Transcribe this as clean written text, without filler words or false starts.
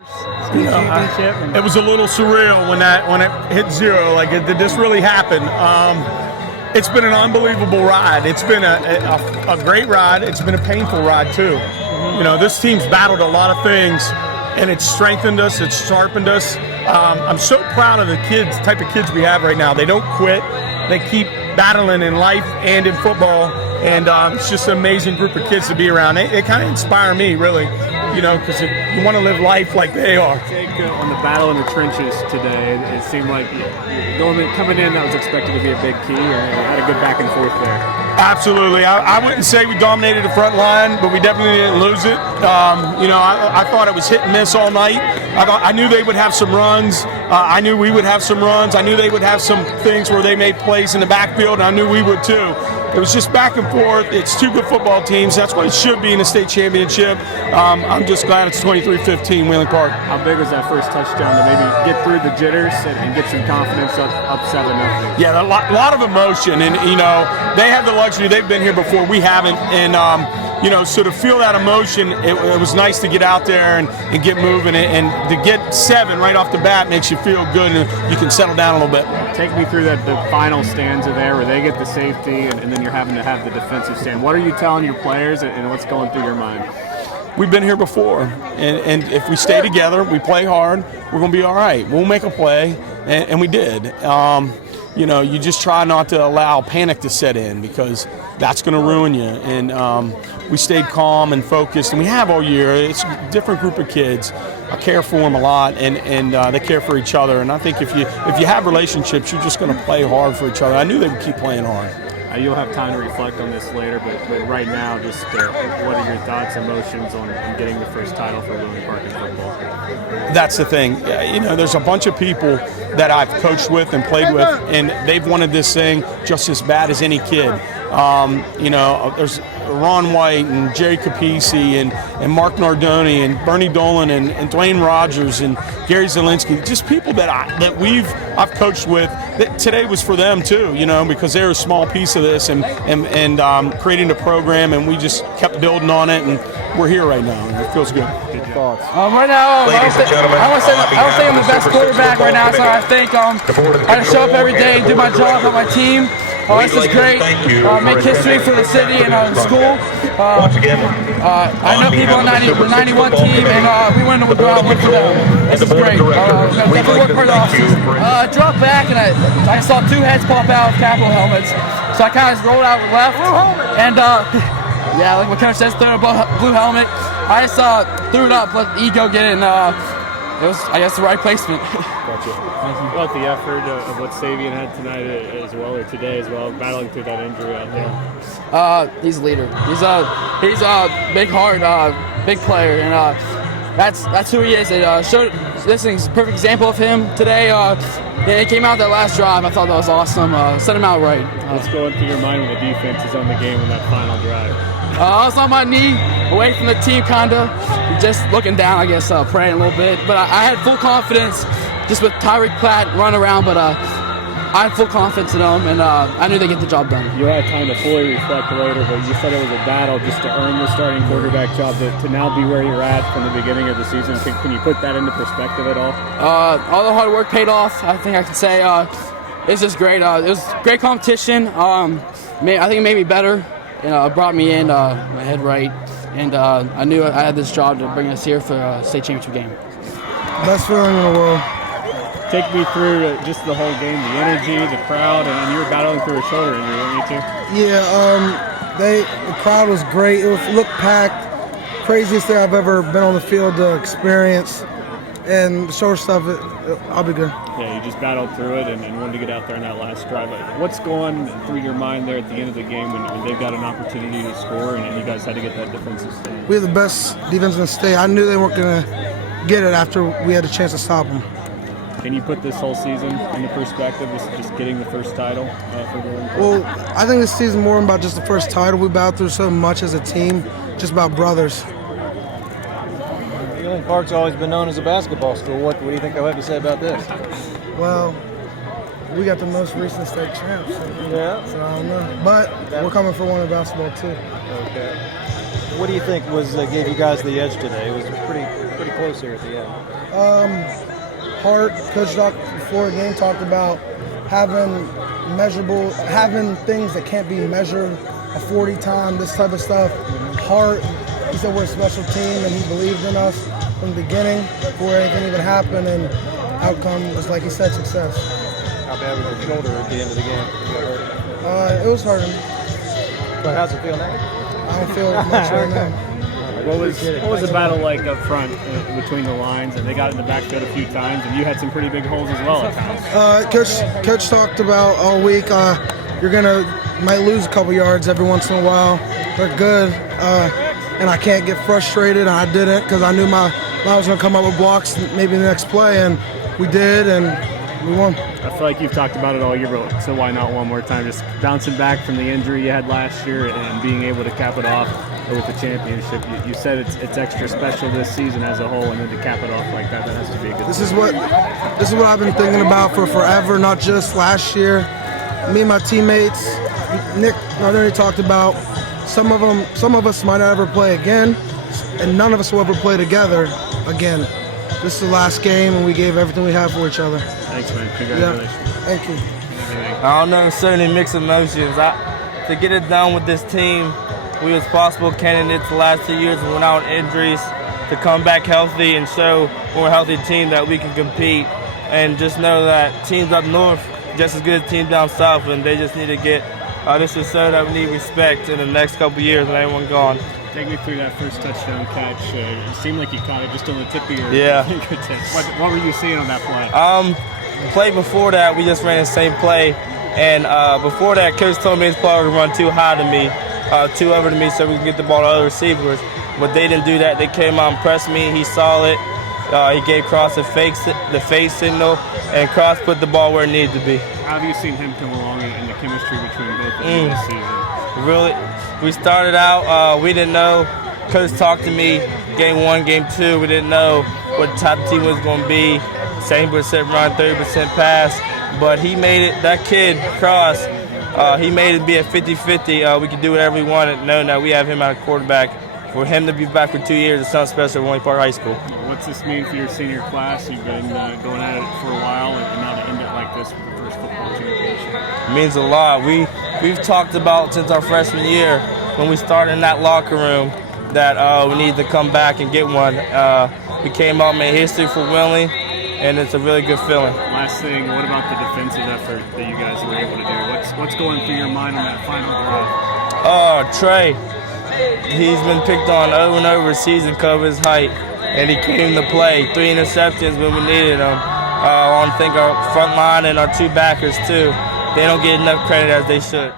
It was a little surreal when it hit zero. Like, did this really happen? It's been an unbelievable ride. It's been a great ride. It's been a painful ride too. You know, this team's battled a lot of things, and it's strengthened us. It's sharpened us. I'm so proud of the type of kids we have right now. They don't quit. They keep battling in life and in football, and it's just an amazing group of kids to be around. They kind of inspire me, really, you know, because you want to live life like they are. Jake, on the battle in the trenches today, it seemed like coming in, that was expected to be a big key, or had a good back and forth there. Absolutely. I wouldn't say we dominated the front line, but we definitely didn't lose it. You know, I thought it was hit and miss all night. I knew they would have some runs. I knew we would have some runs. I knew they would have some things where they made plays in the backfield, and I knew we would too. It was just back and forth. It's two good football teams. That's what it should be in a state championship. I'm just glad it's 23-15 Wheeling Park. How big was that first touchdown to maybe get through the jitters and get some confidence up 7-0? Yeah, a lot of emotion, and you know, they have the luxury. They've been here before. We haven't, and you know, so to feel that emotion, it was nice to get out there and get moving, and to get 7 right off the bat makes you feel good, and you can settle down a little bit. Take me through the final stanza there where they get the safety, and then you're having to have the defensive stand. What are you telling your players, and what's going through your mind? We've been here before, and if we stay together, we play hard, we're going to be all right. We'll make a play, and we did. You know, you just try not to allow panic to set in, because that's going to ruin you. And we stayed calm and focused, and we have all year. It's a different group of kids. I care for them a lot, and they care for each other. And I think if you have relationships, you're just going to play hard for each other. I knew they would keep playing hard. You'll have time to reflect on this later, but right now, just what are your thoughts, emotions on getting the first title for Wheeling Park in football? That's the thing. You know, there's a bunch of people that I've coached with and played with, and they've wanted this thing just as bad as any kid. You know, there's Ron White and Jerry Capisi and Mark Nardoni and Bernie Dolan and Dwayne Rogers and Gary Zielinski, just people that I've coached with. That today was for them too, you know, because they're a small piece of this and creating the program, and we just kept building on it, and we're here right now, and it feels good. Good thoughts. Right now, I don't think I'm the best quarterback right now, so I think I just show up every day, do my job, help my team. This is great. Make history for the city and the school. I know people on the 91 team, and we want to go out and win for them. This is great. Definitely work hard off season. I dropped back, and I saw 2 heads pop out of Capital helmets. So I kind of rolled out left, and yeah, like what coach says, throw a blue helmet. I just threw it up, let the ego get in. It was, I guess, the right placement. Gotcha. About the effort of what Savian had tonight as well, or today as well, battling through that injury out there. He's a leader. He's a big heart, big player, and that's who he is. It showed. This is a perfect example of him today. He came out that last drive. I thought that was awesome. Set him out right. What's going through your mind when the defense is on the game in that final drive? I was on my knee, away from the team, kinda, just looking down, I guess, praying a little bit. But I had full confidence, just with Tyreek Platt run around. But I had full confidence in them, and I knew they'd get the job done. You had time to fully reflect later, but you said it was a battle just to earn the starting quarterback job, to now be where you're at from the beginning of the season. Can you put that into perspective at all? All the hard work paid off. I think I can say it's just great. It was great competition. I think it made me better. Brought me in, my head right, and I knew I had this job to bring us here for a state championship game. Best feeling in the world. Take me through just the whole game, the energy, the crowd, and you were battling through a shoulder injury, weren't you too? Yeah, the crowd was great. It looked packed. Craziest thing I've ever been on the field to experience. And the shoulder stuff, I'll be good. Yeah, you just battled through it and wanted to get out there in that last drive. What's going through your mind there at the end of the game when they've got an opportunity to score and you guys had to get that defensive stand? We have the best defense in the state. I knew they weren't going to get it after we had a chance to stop them. Can you put this whole season into perspective, just getting the first title for Wheeling Park? Well, I think this season more about just the first title. We battled through so much as a team, just about brothers. Wheeling Park's always been known as a basketball school. What do you think I'll have to say about this? Well, we got the most recent state champs. Yeah. So I don't know. But we're coming for one in basketball too. Okay. What do you think gave you guys the edge today? It was pretty close here at the end. Hart, Coach Doc before the game talked about having things that can't be measured, a 40 time, this type of stuff. Hart, he said we're a special team, and he believed in us from the beginning before anything even happened, and outcome was, like he said, success. How bad was your shoulder at the end of the game? You got hurt? It was hurting. But how's it feel now? I don't feel much right now. What was the battle like up front between the lines? And they got in the backfield a few times, and you had some pretty big holes as well at times. Coach talked about all week. Might lose a couple yards every once in a while. They're good, and I can't get frustrated. And I didn't because I knew I was going to come up with blocks maybe the next play, and we did, and we won. I feel like you've talked about it all year, but so why not one more time? Just bouncing back from the injury you had last year and being able to cap it off with the championship. You said it's extra special this season as a whole, and then to cap it off like that has to be a good This is what I've been thinking about for forever, not just last year. Me and my teammates, Nick already talked about, some of us might not ever play again, and none of us will ever play together again. This is the last game, and we gave everything we have for each other. Thanks, man. Congratulations. Yeah. Thank you. I don't know, certainly mixed emotions. To get it done with this team, we was possible candidates the last 2 years without injuries, to come back healthy and show we're a healthy team that we can compete, and just know that teams up north just as good as teams down south, and they just need to get this is so that we need respect in the next couple years when everyone's gone. Take me through that first touchdown catch. It seemed like you caught it just on the tip of your fingertips. What were you seeing on that play? Play before that, we just ran the same play, and before that, Coach told me his player would run too high to me, too over to me, so we could get the ball to other receivers. But they didn't do that. They came out and pressed me. He saw it. He gave Cross the fake signal, and Cross put the ball where it needed to be. How have you seen him come along in the chemistry between both of you this season? Really, we started out, we didn't know. Coach talked to me game 1, game 2. We didn't know what type of team was going to be. 70% run, 30% pass. But he made it, that kid, Cross, he made it be a 50-50. We could do whatever we wanted, knowing that we have him at quarterback. For him to be back for 2 years, it's something special at Winley Park High School. What's this mean for your senior class? You've been going at it for a while, and now to end it like this with the first football championship. It means a lot. We've talked about since our freshman year, when we started in that locker room, that we need to come back and get one. We came out and made history for Winley, and it's a really good feeling. Last thing, what about the defensive effort that you guys were able to do? What's going through your mind on that final drive? Trey. He's been picked on over and over this season because of his height, and he came to play. 3 interceptions when we needed him. I want to thank our front line and our 2 backers, too. They don't get enough credit as they should.